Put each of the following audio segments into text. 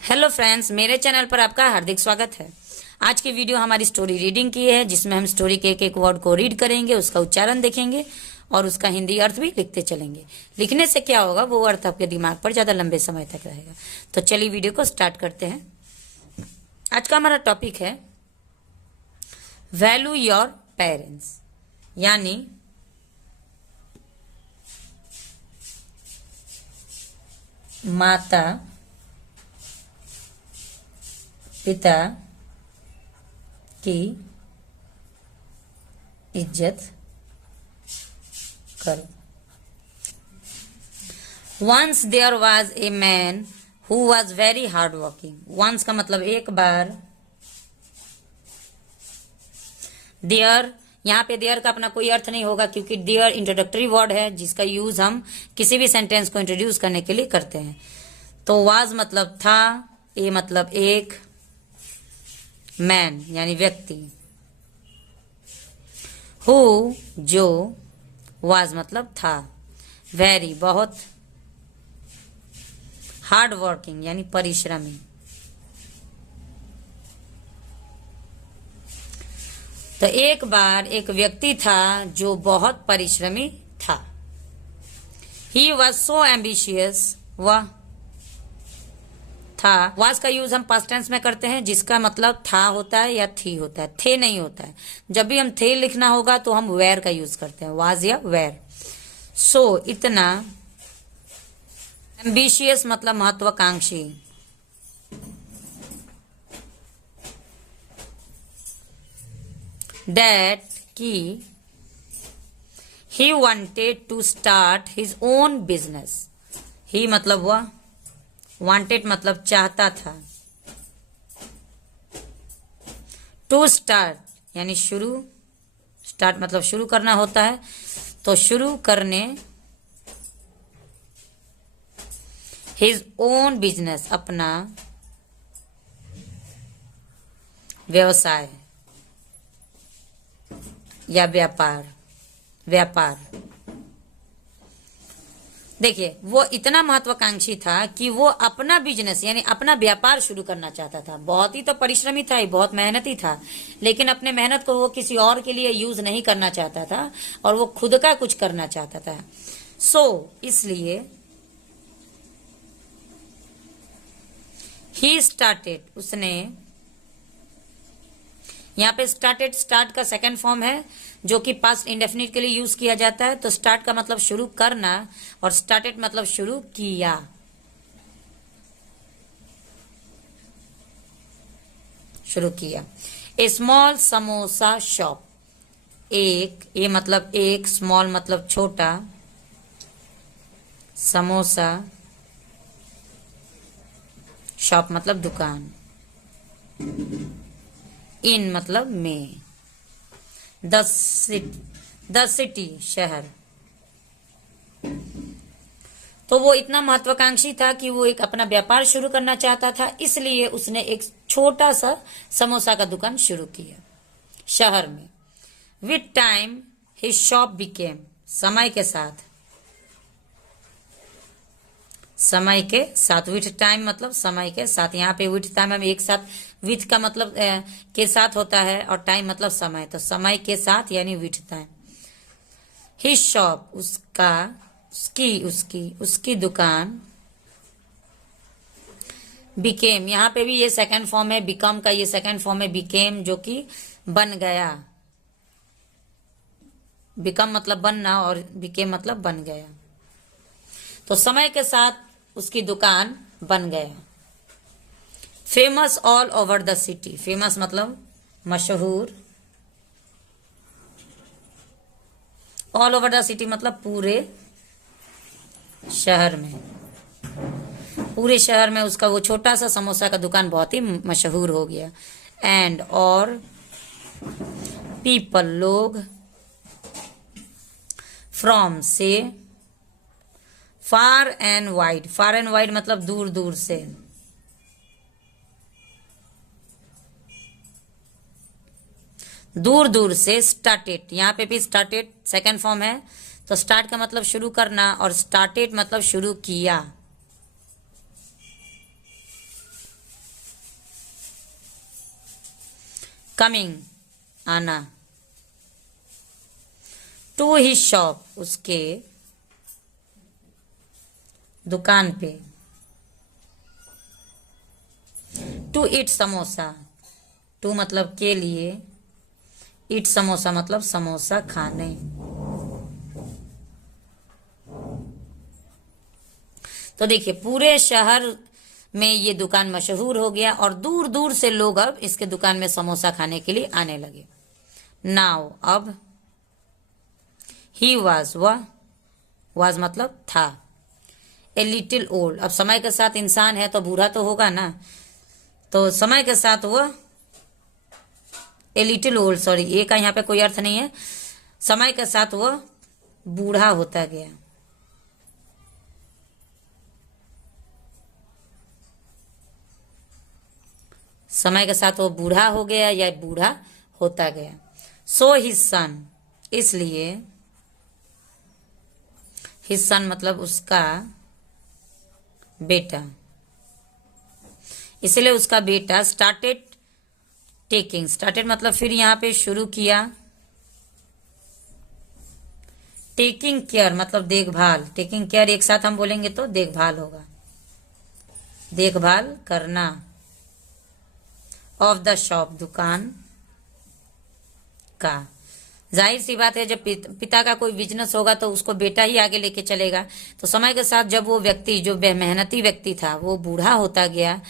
Hello friends, मेरे channel पर आपका हार्दिक स्वागत है। आज की वीडियो हमारी स्टोरी रीडिंग की है, जिसमें हम स्टोरी के एक एक वर्ड को रीड करेंगे, उसका उच्चारण देखेंगे और उसका हिंदी अर्थ भी लिखते चलेंगे। लिखने से क्या होगा, वो अर्थ आपके दिमाग पर ज़्यादा लंबे समय तक रहेगा। तो चलिए वीडियो को स्टार्ट करते हैं। आज का हमारा टॉपिक है वैल्यू योर पेरेंट्स, यानी माता पिता की इज्जत करो। Once there was a man who was very hard working. Once का मतलब एक बार। देयर, यहाँ पे देयर का अपना कोई अर्थ नहीं होगा, क्योंकि देयर इंट्रोडक्टरी वर्ड है जिसका यूज हम किसी भी सेंटेंस को इंट्रोड्यूस करने के लिए करते हैं। तो वाज मतलब था, ए मतलब एक, मैन यानी व्यक्ति, हु जो, वाज मतलब था, वेरी बहुत, हार्ड वर्किंग यानी परिश्रमी। तो एक बार एक व्यक्ति था जो बहुत परिश्रमी था। ही वॉज सो एम्बिशियस, वह था। वाज का यूज हम पास्ट टेंस में करते हैं, जिसका मतलब था होता है या थी होता है, थे नहीं होता है। जब भी हम थे लिखना होगा तो हम वेर का यूज करते हैं, वाज या वेर। सो इतना, एम्बिशियस मतलब महत्वाकांक्षी, दैट की he wanted to start his own business. He मतलब वह, वांटेड मतलब चाहता था, टू स्टार्ट यानी शुरू, स्टार्ट मतलब शुरू करना होता है, तो शुरू करने, हिज ओन बिजनेस अपना व्यवसाय या व्यापार। देखिए, वो इतना महत्वाकांक्षी था कि वो अपना बिजनेस यानी अपना व्यापार शुरू करना चाहता था। बहुत ही तो परिश्रमी था, बहुत मेहनती था, लेकिन अपने मेहनत को वो किसी और के लिए यूज नहीं करना चाहता था और वो खुद का कुछ करना चाहता था। इसलिए ही स्टार्टेड, उसने, यहाँ पे स्टार्टेड स्टार्ट का सेकंड फॉर्म है, जो कि पास्ट इंडेफिनिट के लिए यूज किया जाता है। तो स्टार्ट का मतलब शुरू करना और स्टार्टेड मतलब शुरू किया। ए स्मॉल समोसा शॉप, एक, ये मतलब एक, स्मॉल मतलब छोटा, समोसा, शॉप मतलब दुकान, इन मतलब में, द सिटी शहर। तो वो इतना महत्वाकांक्षी था कि वो एक अपना व्यापार शुरू करना चाहता था, इसलिए उसने एक छोटा सा समोसा का दुकान शुरू किया शहर में। With time his shop became, समय के साथ, विथ टाइम मतलब समय के साथ। यहाँ पे विथ टाइम हम एक साथ, विथ का मतलब के साथ होता है और टाइम मतलब समय, तो समय के साथ यानी विथ टाइम। हिज शॉप, उसकी दुकान, बिकेम, यहाँ पे भी ये सेकंड फॉर्म है, बिकम का ये सेकंड फॉर्म है, बिकेम जो कि बन गया। बिकम मतलब बनना और बिकेम मतलब बन गया। तो समय के साथ उसकी दुकान बन गया। Famous all over the city, famous मतलब मशहूर, ऑल ओवर द सिटी मतलब पूरे शहर में। पूरे शहर में उसका वो छोटा सा समोसा का दुकान बहुत ही मशहूर हो गया। एंड और पीपल लोग, फ्रॉम से, फार एंड वाइड मतलब दूर दूर से, दूर दूर से। स्टार्टेड, यहाँ पे भी स्टार्टेड सेकंड फॉर्म है, तो स्टार्ट का मतलब शुरू करना और स्टार्टेड मतलब शुरू किया। कमिंग आना, टू हिज शॉप उसके दुकान पे, टू ईट समोसा, टू मतलब के लिए, ईट समोसा मतलब समोसा खाने। तो देखिए पूरे शहर में ये दुकान मशहूर हो गया और दूर दूर से लोग अब इसके दुकान में समोसा खाने के लिए आने लगे। नाउ अब, ही वाज वह, वाज मतलब था, ए लिटिल ओल्ड, अब समय के साथ इंसान है तो बूढ़ा तो होगा ना, तो समय के साथ वह ए लिटिल ओल्ड, सॉरी ए का यहाँ पे कोई अर्थ नहीं है, समय के साथ वह बूढ़ा होता गया। समय के साथ वो बूढ़ा हो गया या बूढ़ा होता गया। सो हिज सन, इसलिए हिज सन मतलब उसका बेटा, इसलिए उसका बेटा स्टार्टेड टेकिंग, स्टार्टेड मतलब फिर यहां पे शुरू किया, टेकिंग केयर मतलब देखभाल, टेकिंग केयर एक साथ हम बोलेंगे तो देखभाल होगा, देखभाल करना, ऑफ द शॉप दुकान का। जाहिर सी बात है जब पिता का कोई बिजनेस होगा तो उसको बेटा ही आगे लेके चलेगा। तो समय के साथ जब वो व्यक्ति जो मेहनती व्यक्ति था वो बूढ़ा होता गया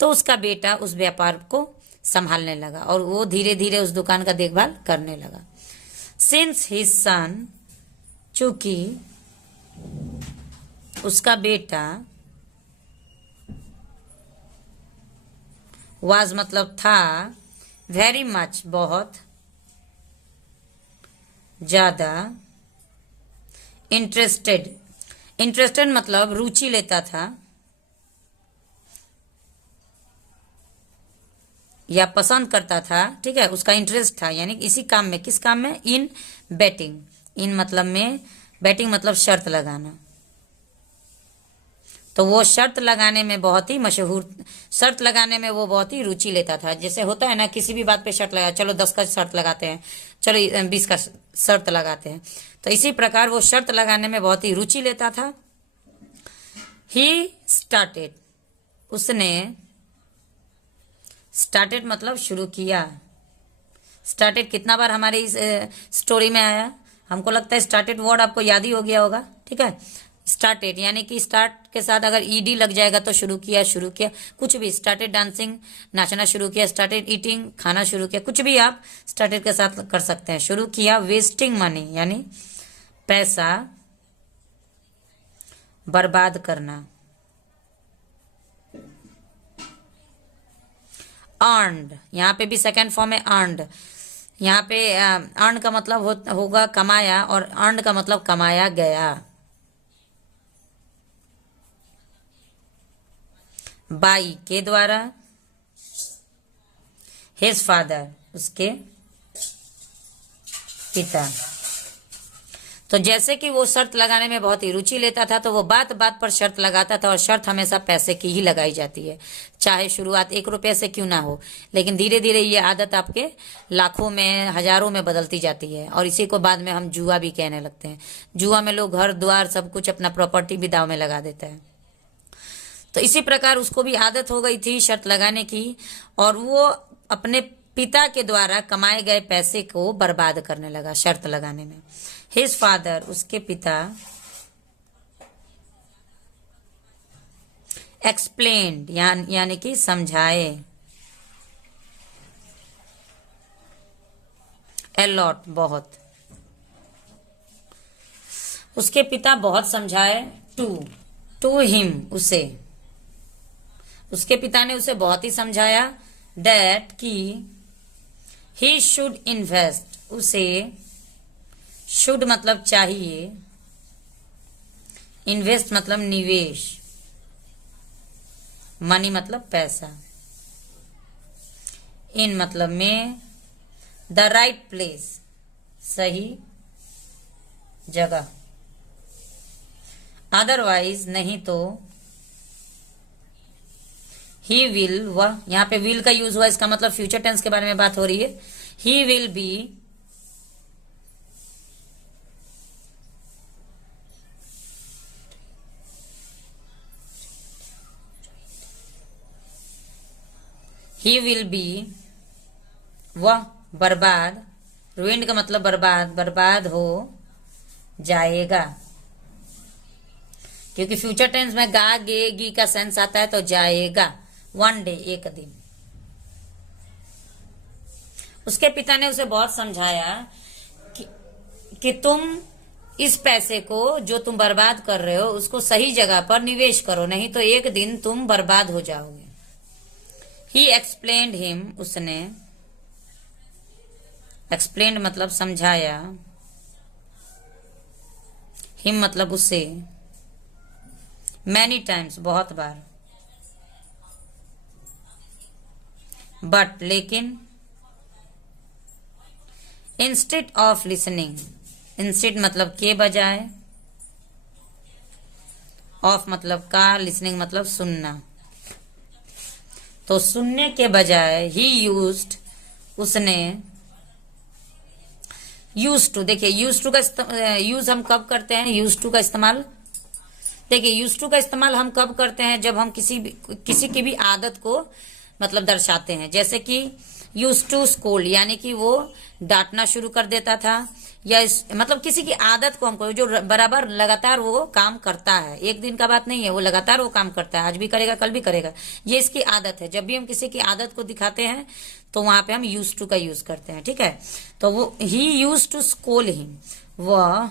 तो उसका बेटा उस व्यापार को संभालने लगा और वो धीरे धीरे उस दुकान का देखभाल करने लगा। सिंस हिज सन, चूंकि उसका बेटा, वाज मतलब था, वेरी मच बहुत ज्यादा, इंटरेस्टेड, इंटरेस्टेड मतलब रुचि लेता था या पसंद करता था, ठीक है, उसका इंटरेस्ट था यानी इसी काम में, किस काम में, इन बैटिंग, इन मतलब में, बैटिंग मतलब शर्त लगाना, तो वो शर्त लगाने में बहुत ही मशहूर, शर्त लगाने में वो बहुत ही रुचि लेता था। जैसे होता है ना किसी भी बात पे शर्त लगा, चलो 10 का शर्त लगाते हैं, चलो 20 का शर्त लगाते हैं, तो इसी प्रकार वो शर्त लगाने में बहुत ही रुचि लेता था। ही स्टार्टेड, उसने, स्टार्टेड मतलब शुरू किया, स्टार्टेड कितना बार हमारे इस स्टोरी में आया, हमको लगता है स्टार्टेड वर्ड आपको याद ही हो गया होगा, ठीक है। स्टार्टेड यानी कि स्टार्ट के साथ अगर ईडी लग जाएगा तो शुरू किया, शुरू किया, कुछ भी, स्टार्टेड डांसिंग नाचना शुरू किया, स्टार्टेड ईटिंग खाना शुरू किया, कुछ भी आप स्टार्टेड के साथ कर सकते हैं। शुरू किया, वेस्टिंग मनी यानी पैसा बर्बाद करना, अर्नड, यहाँ पे भी सेकेंड फॉर्म है अर्नड, यहाँ पे अर्न का मतलब होगा कमाया और अर्नड का मतलब कमाया गया। बाई के द्वारा, हिज फादर उसके पिता। तो जैसे कि वो शर्त लगाने में बहुत ही रुचि लेता था तो वो बात बात पर शर्त लगाता था और शर्त हमेशा पैसे की ही लगाई जाती है, चाहे शुरुआत 1 रुपये से क्यों ना हो, लेकिन धीरे धीरे ये आदत आपके लाखों में हजारों में बदलती जाती है और इसी को बाद में हम जुआ भी कहने लगते हैं। जुआ में लोग घर द्वार सब कुछ अपना प्रॉपर्टी भी दाव में लगा देता है। तो इसी प्रकार उसको भी आदत हो गई थी शर्त लगाने की और वो अपने पिता के द्वारा कमाए गए पैसे को बर्बाद करने लगा शर्त लगाने में। हिज फादर उसके पिता, एक्सप्लेन्ड यानी कि समझाए, ए लॉट बहुत, उसके पिता बहुत समझाए, टू हिम उसे, उसके पिता ने उसे बहुत ही समझाया, डैट कि ही शुड इन्वेस्ट, उसे, शुड मतलब चाहिए, इन्वेस्ट मतलब निवेश, मनी मतलब पैसा, इन मतलब में, द राइट प्लेस सही जगह, अदरवाइज नहीं तो, ही विल, वह, यहाँ पे विल का यूज हुआ, इसका मतलब फ्यूचर टेंस के बारे में बात हो रही है। He will be he will be, वह बर्बाद, रुइंड का मतलब बर्बाद, बर्बाद हो जाएगा, क्योंकि फ्यूचर टेंस में गा गे गी का सेंस आता है, तो जाएगा, वन डे, एक दिन। उसके पिता ने उसे बहुत समझाया कि तुम इस पैसे को जो तुम बर्बाद कर रहे हो उसको सही जगह पर निवेश करो, नहीं तो एक दिन तुम बर्बाद हो जाओगे। ही एक्सप्लेन्ड हिम, उसने, एक्सप्लेन्ड मतलब समझाया, हिम मतलब उसे, मैनी टाइम्स बहुत बार, बट लेकिन, इंस्टेड ऑफ लिसनिंग, इंस्टेड मतलब के बजाय, ऑफ मतलब का, लिसनिंग मतलब सुनना, तो सुनने के बजाय ही यूज्ड, उसने, यूज टू, देखिए यूज टू का यूज हम कब करते हैं, यूज टू का इस्तेमाल, देखिए यूज टू का इस्तेमाल हम कब करते हैं, जब हम किसी की भी आदत को मतलब दर्शाते हैं। जैसे कि यूज टू स्कूल, यानी कि वो डांटना शुरू कर देता था, या मतलब किसी की आदत को हमको, जो बराबर लगातार वो काम करता है, एक दिन का बात नहीं है, वो लगातार वो काम करता है, आज भी करेगा कल भी करेगा, ये इसकी आदत है। जब भी हम किसी की आदत को दिखाते हैं तो वहां पे हम यूज टू का यूज करते हैं, ठीक है। तो वो ही यूज टू स्कूल हिम, वह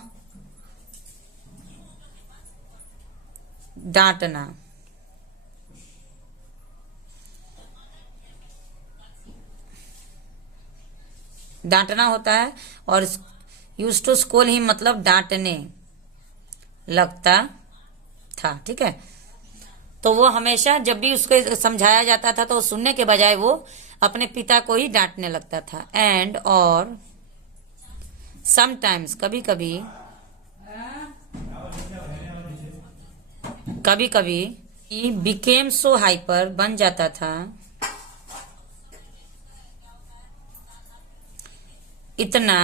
डांटना, डांटना होता है, और यूज टू स्कूल हिम मतलब डांटने लगता था, ठीक है। तो वो हमेशा जब भी उसको समझाया जाता था तो वो सुनने के बजाय वो अपने पिता को ही डांटने लगता था। एंड और समटाइम्स, कभी कभी, कभी कभी ही बिकेम सो हाइपर, बन जाता था इतना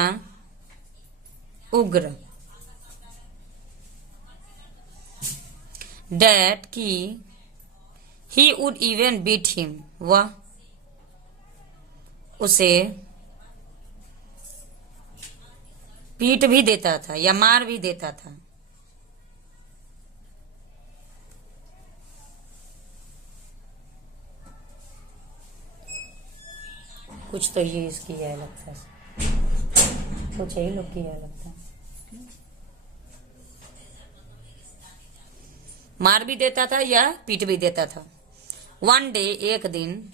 उग्र, डैट कि he would even beat him, वह उसे पीट भी देता था या मार भी देता था। कुछ तो ये इसकी है लगता है, कुछ यही लोग की है लगता है, मार भी देता था या पीट भी देता था। वन डे, एक दिन,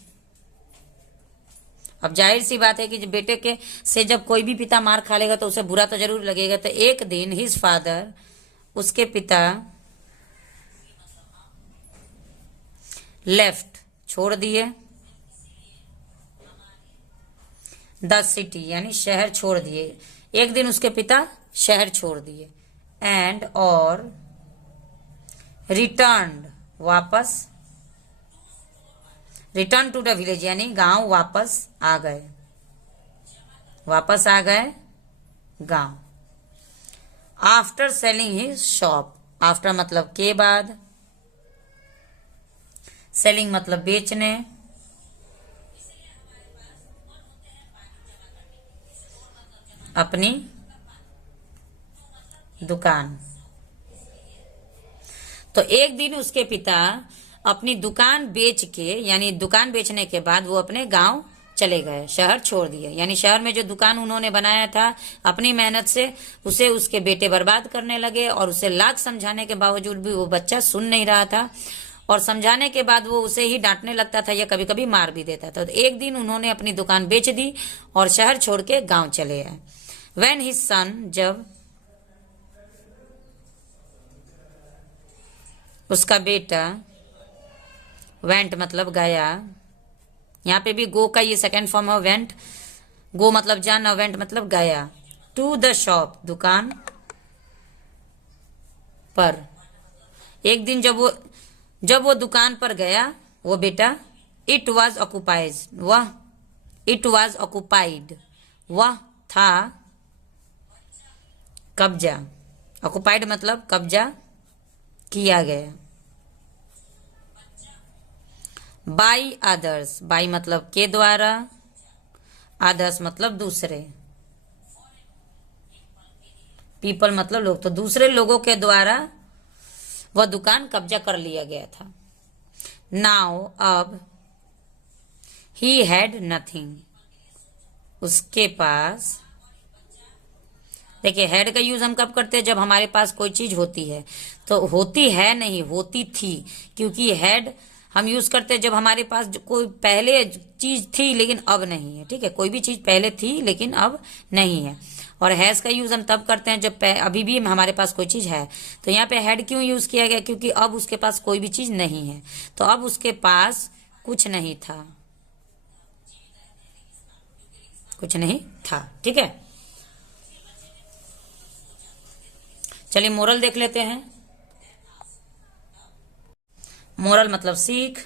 अब जाहिर सी बात है कि बेटे के से जब कोई भी पिता मार खा लेगा तो उसे बुरा तो जरूर लगेगा। तो एक दिन हिज फादर, उसके पिता, लेफ्ट छोड़ दिए, द सिटी यानी शहर छोड़ दिए, एक दिन उसके पिता शहर छोड़ दिए। एंड और रिटर्न, वापस, रिटर्न टू द विलेज यानी गांव वापस आ गए, वापस आ गए गांव। After selling his shop, after मतलब के बाद, सेलिंग मतलब बेचने, अपनी दुकान। तो एक दिन उसके पिता अपनी दुकान बेच के, यानी दुकान बेचने के बाद वो अपने गांव चले गए, शहर छोड़ दिए। यानी शहर में जो दुकान उन्होंने बनाया था अपनी मेहनत से, उसे उसके बेटे बर्बाद करने लगे, और उसे लाख समझाने के बावजूद भी वो बच्चा सुन नहीं रहा था, और समझाने के बाद वो उसे ही डांटने लगता था या कभी कभी मार भी देता था। तो एक दिन उन्होंने अपनी दुकान बेच दी और शहर छोड़ के गांव चले आए। व्हेन हिज सन, जब उसका बेटा, वेंट मतलब गया, यहाँ पे भी गो का ये सेकेंड फॉर्म है वेंट, गो मतलब जाना, वेंट मतलब गया, टू द शॉप दुकान पर। एक दिन जब वो दुकान पर गया, वो बेटा इट वॉज ऑक्युपाइड, वह, इट वॉज ऑक्युपाइड, वह था कब्जा, ऑक्युपाइड मतलब कब्जा किया गया। बाई अदर्स, बाई मतलब के द्वारा, अदर्स मतलब दूसरे, पीपल मतलब लोग, तो दूसरे लोगों के द्वारा वह दुकान कब्जा कर लिया गया था। नाउ अब, ही हैड नथिंग, उसके पास, देखिए हैड का यूज हम कब करते हैं, जब हमारे पास कोई चीज होती है, तो होती है नहीं, होती थी, क्योंकि हैड हम यूज करते हैं जब हमारे पास कोई पहले चीज थी लेकिन अब नहीं है, ठीक है, कोई भी चीज पहले थी लेकिन अब नहीं है। और हैज का यूज हम तब करते हैं जब अभी भी हमारे पास कोई चीज है। तो यहाँ पे हैड क्यों यूज किया गया, क्योंकि अब उसके पास कोई भी चीज नहीं है, तो अब उसके पास कुछ नहीं था, कुछ नहीं था, ठीक है। चलिए मोरल देख लेते हैं। मोरल मतलब सीख।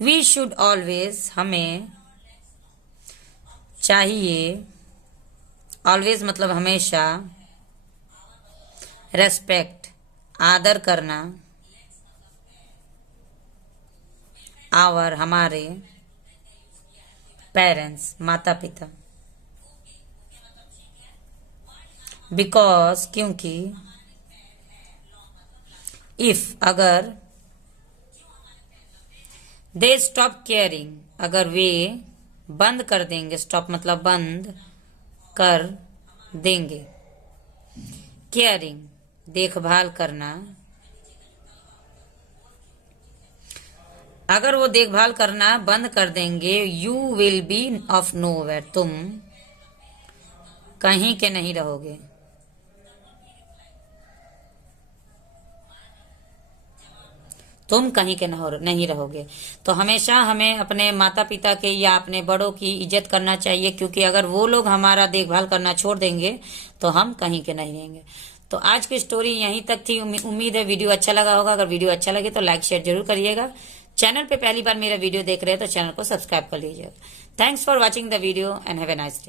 वी शुड ऑलवेज, हमें चाहिए, ऑलवेज मतलब हमेशा, रेस्पेक्ट आदर करना, आवर हमारे, पेरेंट्स माता पिता, बिकॉज क्योंकि, इफ अगर, दे स्टॉप केयरिंग अगर वे बंद कर देंगे, स्टॉप मतलब बंद कर देंगे, केयरिंग देखभाल करना, अगर वो देखभाल करना बंद कर देंगे, you will be of nowhere, तुम कहीं के नहीं रहोगे, तुम कहीं के नहीं रहोगे। तो हमेशा हमें अपने माता पिता के या अपने बड़ों की इज्जत करना चाहिए, क्योंकि अगर वो लोग हमारा देखभाल करना छोड़ देंगे तो हम कहीं के नहीं रहेंगे। तो आज की स्टोरी यहीं तक थी। उम्मीद है वीडियो अच्छा लगा होगा। अगर वीडियो अच्छा लगे तो लाइक शेयर जरूर करिएगा। चैनल पे पहली बार मेरा वीडियो देख रहे हैं तो चैनल को सब्सक्राइब कर लीजिएगा। Thanks for watching the video and have a nice day.